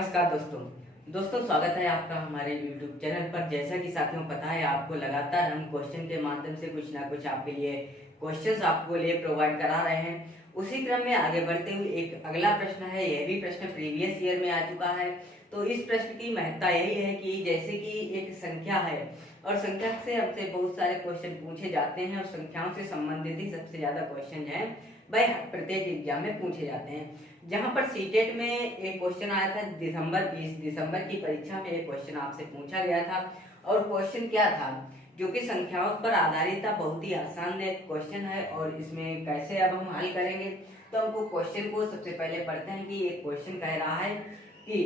नमस्कार दोस्तों स्वागत है आपका हमारे YouTube चैनल पर। जैसा कि साथियों पता है आपको, लगातार हम क्वेश्चन के माध्यम से कुछ ना कुछ आपके लिए क्वेश्चंस आपको लिए प्रोवाइड करा रहे हैं। उसी क्रम में आगे बढ़ते हुए एक अगला प्रश्न है। यह भी प्रश्न प्रीवियस ईयर में आ चुका है। तो इस प्रश्न की महत्ता यही है कि जैसे कि एक संख्या है और संख्या से हमसे बहुत सारे क्वेश्चन पूछे जाते हैं और संख्याओं से संबंधित ही सबसे ज्यादा क्वेश्चन हैं वह प्रत्येक एग्जाम में पूछे जाते हैं। जहां पर सीटेट में एक क्वेश्चन आया था दिसंबर 20 दिसंबर की परीक्षा में एक क्वेश्चन आपसे पूछा गया था। और क्वेश्चन क्या था, जो कि संख्याओं पर आधारित था। बहुत ही आसान क्वेश्चन है और इसमें कैसे अब हम हल करेंगे। तो हमको क्वेश्चन को सबसे पहले पढ़ते हैं कि एक क्वेश्चन कह रहा है कि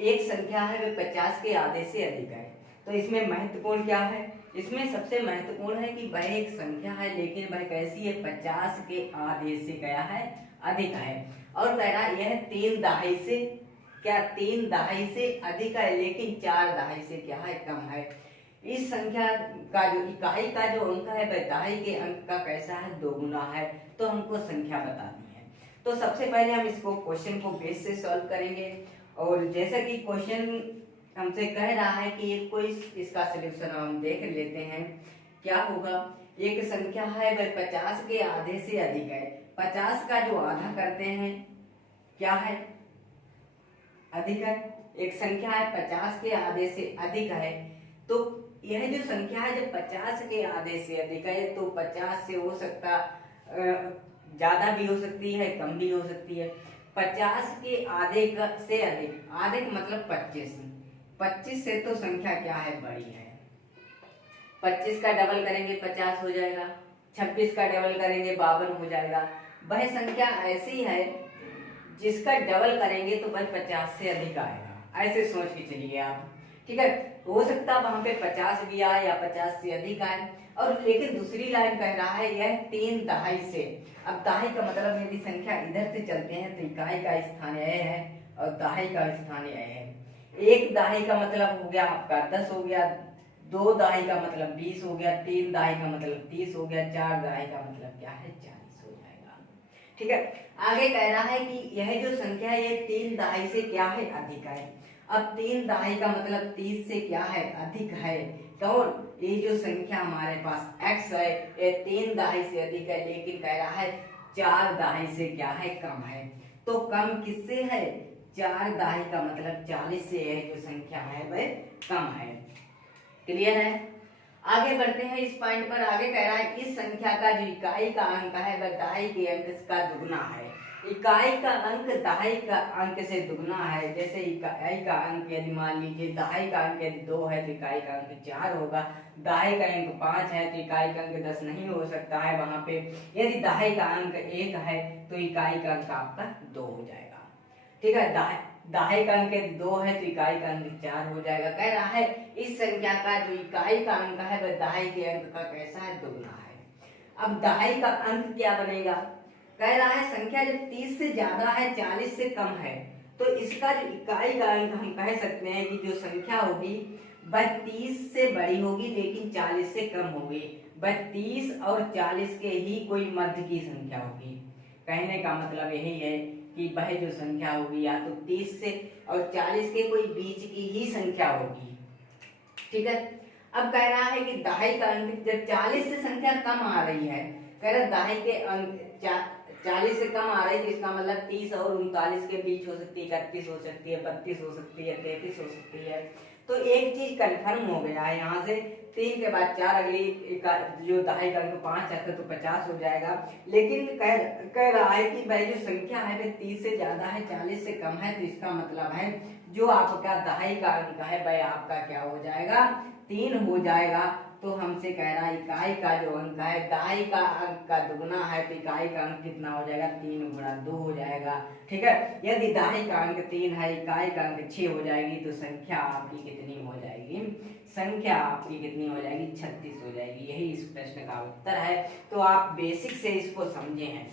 एक संख्या है वह 50 के आधे से अधिक है। तो इसमें महत्वपूर्ण क्या है, इसमें सबसे महत्वपूर्ण है कि वह एक संख्या है लेकिन वह कैसी है, 50 के आधे से क्या है, अधिक है। और कह रहा है यह 3 दहाई से क्या 3 दहाई से अधिक है लेकिन 4 दहाई से क्या है, कम है। इस संख्या का जो इकाई का जो अंक है वह दहाई के अंक का कैसा है, दोगुना है। तो हमको संख्या बतानी है। तो सबसे पहले हम इसको क्वेश्चन को बेस से सॉल्व करेंगे। और जैसा कि क्वेश्चन हमसे कह रहा है कि एक कोई इसका सलूशन हम देख लेते हैं क्या होगा। एक संख्या है वह 50 के आधे से अधिक है। 50 का जो आधा करते हैं क्या है, अधिक है। एक संख्या है 50 के आधे से अधिक है। तो यह जो संख्या है जब 50 के आधे से अधिक है तो 50 से हो सकता ज्यादा भी हो सकती है, कम भी हो सकती है। 50 के आधे से अधिक, आधे का मतलब 25, 25 से तो संख्या क्या है, बड़ी है। 25 का डबल करेंगे 50 हो जाएगा, 26 का डबल करेंगे 52 हो जाएगा। वह संख्या ऐसी है जिसका डबल करेंगे तो वह 50 से अधिक आएगा। ऐसे सोच के चलिए आप, ठीक है। हो सकता वहां पे 50 भी आए या 50 से अधिक आए। और लेकिन दूसरी लाइन कह रहा है यह 3 दहाई से। अब दहाई का मतलब यदि संख्या इधर से चलते हैं तो इकाई का स्थान यह है और दहाई का स्थान यह है। एक दहाई का मतलब हो गया आपका 10 हो गया, 2 दहाई का मतलब 20 हो गया, 3 दहाई का मतलब 30 हो गया, 4 दहाई का मतलब क्या है, 40 हो जाएगा। ठीक है। आगे कह रहा है कि यह जो संख्या है ये 3 दहाई से क्या है, अधिक है। अब 3 दहाई का मतलब 30 से क्या है, अधिक है। कौन, ये जो संख्या हमारे पास x है ये 3 दहाई से अधिक है लेकिन कह रहा है 4 दहाई से क्या है, कम है। तो कम किससे है, 4 दहाई का मतलब 40 से है जो संख्या है वह कम है। क्लियर है। आगे बढ़ते हैं इस पॉइंट पर। आगे कह रहा है इस संख्या का जो इकाई का अंक है वह दहाई के अंक का दुगना है। इकाई का अंक दहाई का अंक से दुगना है। जैसे इकाई का अंक यदि मान लीजिए दहाई का अंक यदि 2 है तो इकाई का अंक 4 होगा। दहाई का अंक 5 है तो इकाई का अंक 10 नहीं हो सकता है वहां पे। यदि दहाई का अंक 1 है तो इकाई का अंक आपका 2 हो जाएगा। ठीक है। दहाई का अंक 2 है तो इकाई का अंक 4 हो जाएगा। कह रहा है इस संख्या का जो इकाई का अंक है वह दहाई के अंक का कैसा है, दुगना है। अब दहाई का अंक क्या बनेगा, कह रहा है संख्या जब 30 से ज्यादा है 40 से कम है तो इसका जो इकाई का अंक हम कह सकते हैं कि जो संख्या होगी वह 30 से बड़ी होगी लेकिन 40 से कम होगी। वह 30 और 40 के ही कोई मध्य की संख्या होगी। कहने का मतलब यही है कि वह जो संख्या होगी या तो 30 से और 40 के कोई बीच की ही संख्या होगी। ठीक है। अब कह रहा है कि दहाई का अंक जब 40 से संख्या कम आ रही है, कह रहा दहाई के अंक 40 से कम आ रही है तो इसका मतलब 30 और 39 के बीच हो सकती है, 31 हो सकती है, 32 हो सकती है, 33 हो सकती है। तो एक चीज कंफर्म हो गया है यहाँ से, 3 के बाद 4, अगली जो दहाई का अंक 5 आता तो 50 हो जाएगा। लेकिन कह रहा है कि भाई जो संख्या है वह 30 से ज्यादा है 40 से कम है तो इसका मतलब है जो आपका दहाई का अंक है वह आपका क्या हो जाएगा, 3 हो जाएगा। तो हमसे कह रहा है इकाई का जो अंक है दहाई का अंक का दुगना है तो इकाई का अंक कितना हो जाएगा, 3 गुणा 2 हो जाएगा। ठीक है। यदि दहाई का अंक 3 है, इकाई का अंक 6 हो जाएगी तो संख्या आपकी कितनी हो जाएगी, संख्या आपकी कितनी हो जाएगी, 36 हो जाएगी। यही इस प्रश्न का उत्तर है। तो आप बेसिक से इसको समझे हैं।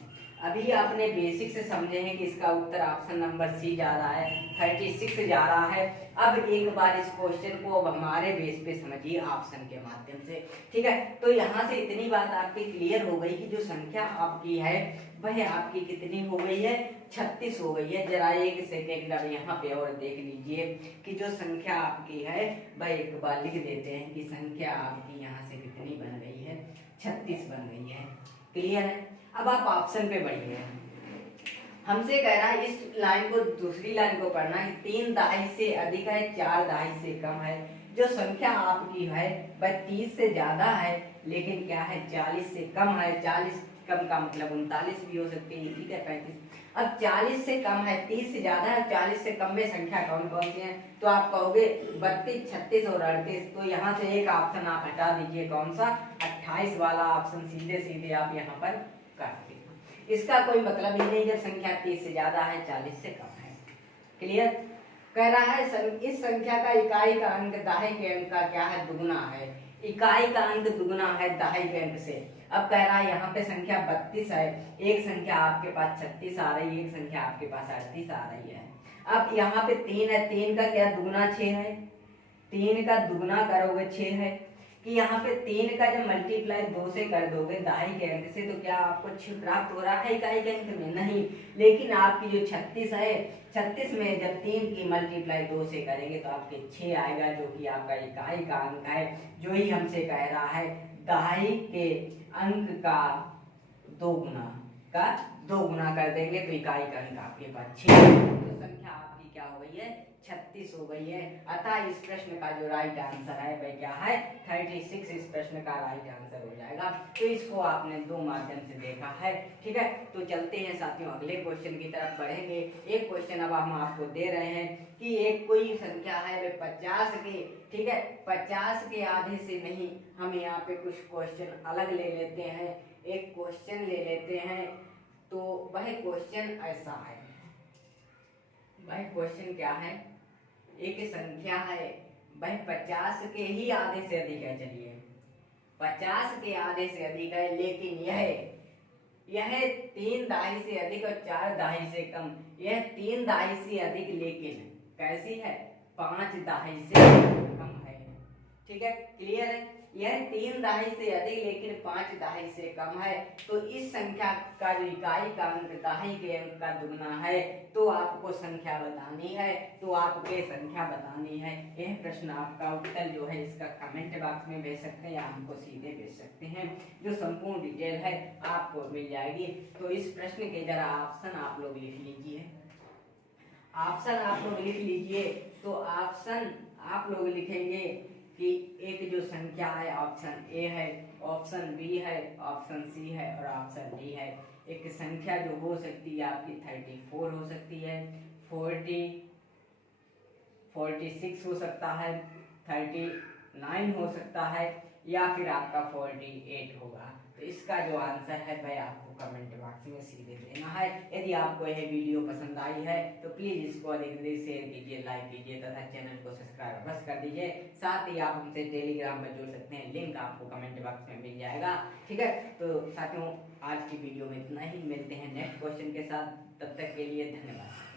अभी आपने बेसिक से समझे हैं कि इसका उत्तर ऑप्शन नंबर सी जा रहा है, 36 जा रहा है। अब एक बार इस क्वेश्चन को अब हमारे बेस पे समझिए ऑप्शन के माध्यम से, ठीक है। तो यहाँ से इतनी बात आपकी क्लियर हो गई कि जो संख्या आपकी है वह आपकी कितनी हो गई है, 36 हो गई है। जरा एक सेकेंड अब यहाँ पे और देख लीजिए कि जो संख्या आपकी है वह एक बार लिख देते हैं कि संख्या आपकी यहाँ से कितनी बन गई है, 36 बन गई है। क्लियर है। अब आप ऑप्शन पे बढ़िए, हमसे कह रहा है इस लाइन को, दूसरी लाइन को पढ़ना है, 3 दहाई से अधिक है, 4 दहाई से कम है। जो संख्या आपकी है वह 30 से ज्यादा है लेकिन क्या है 40 से कम है। 40 कम का मतलब 39 भी हो सकती है, ठीक है, 35। अब 40 से कम है, 30 से ज्यादा है, 40 से कम में संख्या कौन कौन सी है? तो आप कहोगे 32, 36 और 38। तो यहाँ से एक ऑप्शन आप हटा दीजिए, कौन सा? 28 वाला ऑप्शन सीधे सीधे आप यहाँ पर काट दीजिए। इसका कोई मतलब ही नहीं जब संख्या 30 से ज्यादा है, 40 से कम है। क्लियर। कह रहा है इस संख्या का इकाई का अंक दहाई के अंक का क्या है, दुगुना है। इकाई का अंक दुगुना है दहाई के अंक से। अब कह रहा है यहाँ पे संख्या 32 है, एक संख्या आपके पास 36 आ रही है, एक संख्या आपके पास 38 आ रही है। अब यहाँ पे 3 है, 3 का क्या दुगुना 6 है, 3 का दुगुना करोगे 6 है। कि यहाँ पे 3 का जब मल्टीप्लाई 2 से कर दोगे दहाई के अंक से तो क्या आपको 6 प्राप्त हो रहा है इकाई के अंक में? नहीं। लेकिन आपकी जो 36 है, 36 में जब 3 की मल्टीप्लाई 2 से करेंगे तो आपके 6 आएगा, जो कि आपका इकाई का अंक है। जो ही हमसे कह रहा है दहाई के अंक का 2 गुना कर देंगे तो इकाई का अंक आपके पास 6। तो संख्या आपकी क्या हो गई है, 36 हो गई है। अतः इस प्रश्न का जो राइट आंसर है वह क्या है, 36। इस प्रश्न का राइट आंसर हो जाएगा। तो इसको आपने 2 माध्यम से देखा है, ठीक है। तो चलते हैं साथियों अगले क्वेश्चन की तरफ बढ़ेंगे। एक क्वेश्चन अब हम आपको दे रहे हैं कि एक कोई संख्या है वह 50 के, ठीक है, 50 के आधे से नहीं, हम यहाँ पे कुछ क्वेश्चन अलग ले लेते हैं। एक क्वेश्चन ले लेते हैं, तो वह क्वेश्चन ऐसा है, वह क्वेश्चन क्या है, एक संख्या है वह 50 के ही आधे से अधिक है। चलिए 50 के आधे से अधिक है, लेकिन यह 3 दहाई से अधिक और 4 दहाई से कम। यह 3 दहाई से अधिक लेकिन कैसी है, 5 दहाई से कम है, ठीक है। क्लियर है। यह 3 दहाई से अधिक लेकिन 5 दहाई से कम है। तो इस संख्या का जो इकाई का अंक दहाई के अंक का दुगना है, तो आपको संख्या बतानी है, तो आपके संख्या बतानी है। यह प्रश्न आपका उत्तर जो है इसका कमेंट बॉक्स में भेज सकते हैं या हमको सीधे भेज सकते हैं। जो संपूर्ण डिटेल है आपको मिल जाएगी। तो इस प्रश्न के जरा ऑप्शन आप लोग लिख लीजिए, ऑप्शन आप लोग लिख लीजिए। तो ऑप्शन आप लोग लिखेंगे कि एक जो संख्या है ऑप्शन ए है, ऑप्शन बी है, ऑप्शन सी है और ऑप्शन डी है। एक संख्या जो हो सकती है आपकी 34 हो सकती है, 46 हो सकता है, 39 हो सकता है या फिर आपका 48 होगा। तो इसका जो आंसर है वह आपको कमेंट बॉक्स में सीधे देना है। यदि आपको यह वीडियो पसंद आई है तो प्लीज इसको अधिक से शेयर कीजिए, लाइक कीजिए तथा चैनल को सब्सक्राइब बस कर दीजिए। साथ ही आप हमसे टेलीग्राम पर जुड़ सकते हैं, लिंक आपको कमेंट बॉक्स में मिल जाएगा, ठीक है। तो साथियों आज की वीडियो में इतना ही, मिलते हैं नेक्स्ट क्वेश्चन के साथ, तब तक के लिए धन्यवाद।